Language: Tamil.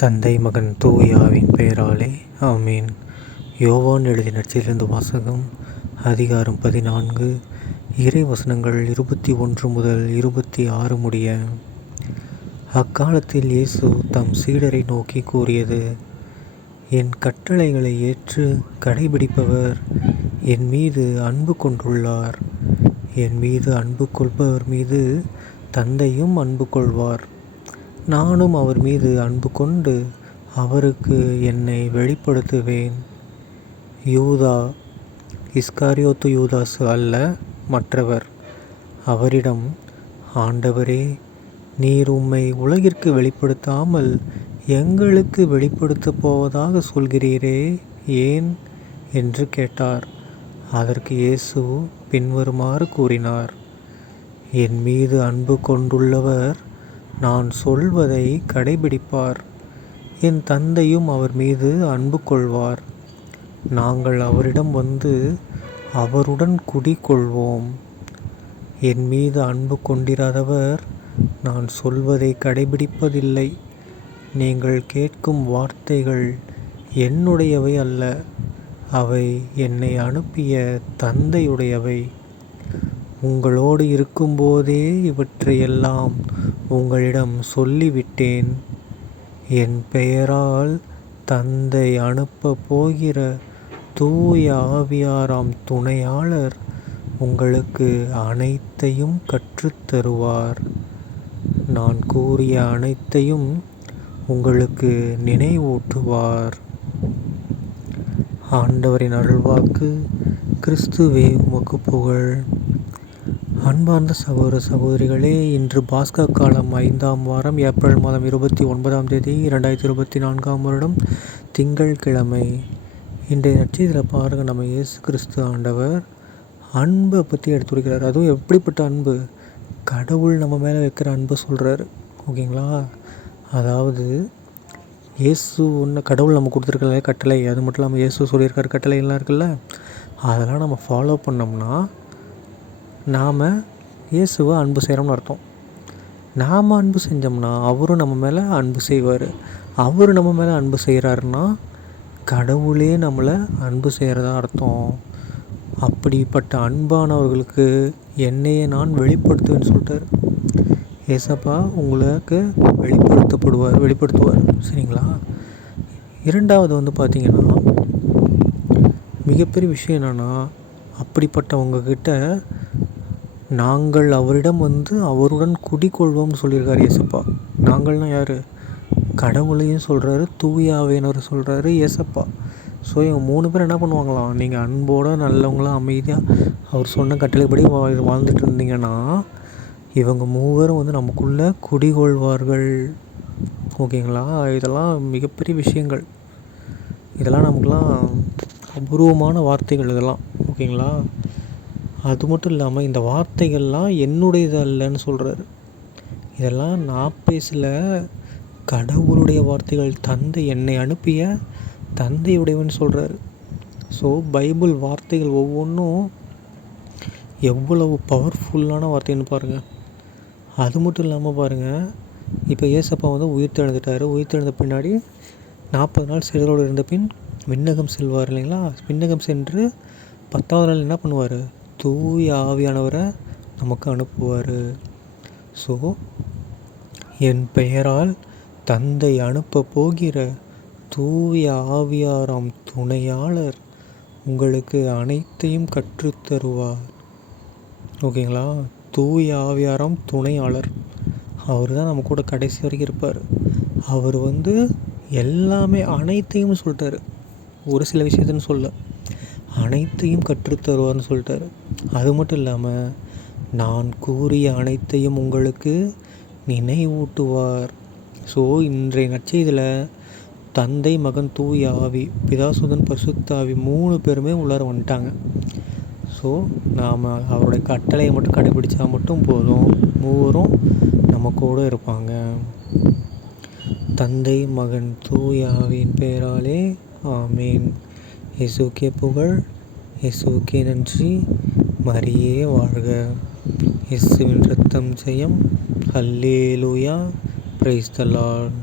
தந்தை மகன் தூய ஆவியின் பெயராலே ஆமீன். யோவான் எழுதிய நற்செய்தியிலிருந்து வாசகம். அதிகாரம் 14, இறை வசனங்கள் 21 முதல் 26 முடிய. அக்காலத்தில் இயேசு தம் சீடரை நோக்கி கூறியது: என் கட்டளைகளை ஏற்று கடைபிடிப்பவர் என் மீது அன்பு கொண்டுள்ளார். என் மீது அன்பு கொள்பவர் மீது தந்தையும் அன்பு கொள்வார். நானும் அவர் மீது அன்பு கொண்டு அவருக்கு என்னை வெளிப்படுத்துவேன். யூதா, இஸ்காரியோத்து யூதாசு அல்ல, மற்றவர் அவரிடம், ஆண்டவரே, நீர் உம்மை உலகிற்கு வெளிப்படுத்தாமல் எங்களுக்கு வெளிப்படுத்தப் போவதாக சொல்கிறீரே, ஏன் என்று கேட்டார். அதற்கு இயேசு பின்வருமாறு கூறினார்: என் மீது அன்பு கொண்டுள்ளவர் நான் சொல்வதை கடைபிடிப்பார். என் தந்தையும் அவர் மீது அன்பு கொள்வார். நாங்கள் அவரிடம் வந்து அவருடன் குடிகொள்வோம். என் மீது அன்பு கொண்டிராதவர் நான் சொல்வதை கடைபிடிப்பதில்லை. நீங்கள் கேட்கும் வார்த்தைகள் என்னுடையவை அல்ல, அவை என்னை அனுப்பிய தந்தையுடையவை. உங்களோடு இருக்கும்போதே இவற்றையெல்லாம் உங்களிடம் சொல்லிவிட்டேன். என் பெயரால் தந்தை அனுப்பப் போகிற தூய ஆவியாராம் துணையாளர் உங்களுக்கு அனைத்தையும் கற்றுத்தருவார். நான் கூறிய அனைத்தையும் உங்களுக்கு நினைவூட்டுவார். ஆண்டவரின் அருள்வாக்கு. கிறிஸ்துவே உமக்கு புகழ். அன்பார்ந்த சகோதர சகோதரிகளே, இன்று பாஸ்கா காலம் 5ஆம் வாரம், ஏப்ரல் மாதம் 29ஆம் தேதி 2024ஆம் வருடம், திங்கட்கிழமை. இன்றைய நற்செய்தியில் பாருங்கள், நம்ம இயேசு கிறிஸ்து ஆண்டவர் அன்பை பற்றி எடுத்துரைக்கிறார். அதுவும் எப்படிப்பட்ட அன்பு? கடவுள் நம்ம மேலே வைக்கிற அன்பு சொல்கிறார். ஓகேங்களா? அதாவது இயேசு கடவுள் நம்ம கொடுத்துருக்கல கட்டளை, அது மட்டும் இல்லாமல் இயேசு சொல்லியிருக்கார் கட்டளைகள்லாம் இருக்குல்ல, அதெல்லாம் நம்ம ஃபாலோ பண்ணோம்னா நாம் இயேசுவை அன்பு செய்கிறோம்னு அர்த்தம். நாம் அன்பு செஞ்சோம்னா அவரும் நம்ம மேலே அன்பு செய்வார். அவர் நம்ம மேலே அன்பு செய்கிறாருன்னா கடவுளே நம்மளை அன்பு செய்கிறதா அர்த்தம். அப்படிப்பட்ட அன்பானவர்களுக்கு என்னையே நான் வெளிப்படுத்துவேன்னு சொல்லிட்டார். ஏசப்பா உங்களுக்கு வெளிப்படுத்துவார். சரிங்களா? இரண்டாவது பார்த்திங்கன்னா, மிகப்பெரிய விஷயம் என்னென்னா, அப்படிப்பட்டவங்கக்கிட்ட நாங்கள் அவரிடம் வந்து அவருடன் குடிகொள்வோம்னு சொல்லியிருக்காரு ஏசப்பா. நாங்கள்னால் யார்? கடவுளையும் சொல்கிறாரு, தூய ஆவியானவர் சொல்கிறாரு, ஏசப்பா. ஸோ இவங்க 3 பேர் என்ன பண்ணுவாங்களாம்? நீங்கள் அன்போடு நல்லவங்களாம் அமைதியாக அவர் சொன்ன கட்டளைப்படி வாழ்ந்துட்டு இருந்தீங்கன்னா இவங்க 3 பேரும் வந்து நமக்குள்ளே குடிகொள்வார்கள். ஓகேங்களா? இதெல்லாம் மிகப்பெரிய விஷயங்கள். இதெல்லாம் நமக்குலாம் அபூர்வமான வார்த்தைகள் இதெல்லாம். ஓகேங்களா? அது மட்டும் இல்லாமல் இந்த வார்த்தைகள்லாம் என்னுடையது அல்லன்னு சொல்கிறாரு. இதெல்லாம் நான் பேசல, கடவுளுடைய வார்த்தைகள். தந்தை என்னை அனுப்பிய தந்தையுடையவன் சொல்கிறாரு. ஸோ பைபிள் வார்த்தைகள் ஒவ்வொன்றும் எவ்வளவு பவர்ஃபுல்லான வார்த்தைன்னு பாருங்கள். அது மட்டும் இல்லாமல் பாருங்கள், இப்போ ஏசப்பா வந்து உயிர்த்தெழுந்துட்டார். உயிர்த்தெழுந்த பின்னாடி 40 நாள் சிலரோடு இருந்த பின் விண்ணகம் செல்வார் இல்லைங்களா? விண்ணகம் சென்று 10ஆவது நாள் என்ன பண்ணுவார்? தூய ஆவியானவரை நமக்கு அனுப்புவார். ஸோ என் பெயரால் தந்தை அனுப்ப போகிற தூய ஆவியாராம் துணையாளர் உங்களுக்கு அனைத்தையும் கற்றுத்தருவார். ஓகேங்களா? தூய ஆவியாராம் துணையாளர், அவர் தான் நம்ம கூட கடைசி வரைக்கும் இருப்பார். அவர் வந்து எல்லாமே அனைத்தையும் சொல்லிட்டார். ஒரு சில விஷயத்துன்னு சொல்ல, அனைத்தையும் கற்றுத்தருவார்னு சொல்லிட்டார். அது மட்டும் இல்லாமல் நான் கூறிய அனைத்தையும் உங்களுக்கு நினைவூட்டுவார். ஸோ இன்றைய நற்செய்தியில் தந்தை, மகன், தூய ஆவி, பிதாசுதன், பரிசுத்த ஆவி 3 பேருமே உள்ளார வந்துட்டாங்க. ஸோ நாம் அவருடைய கட்டளையை மட்டும் கடைபிடிச்சா மட்டும் போதும், 3வரும் நம்ம கூட இருப்பாங்க. தந்தை, மகன், தூய ஆவியின் பெயராலே ஆமீன். இயேசுக்கே புகழ், இயேசுக்கே நன்றி, மரியே வாழ்க. இயேசுவின் இரத்தம் ஜெயம். அல்லேலூயா. Praise the Lord.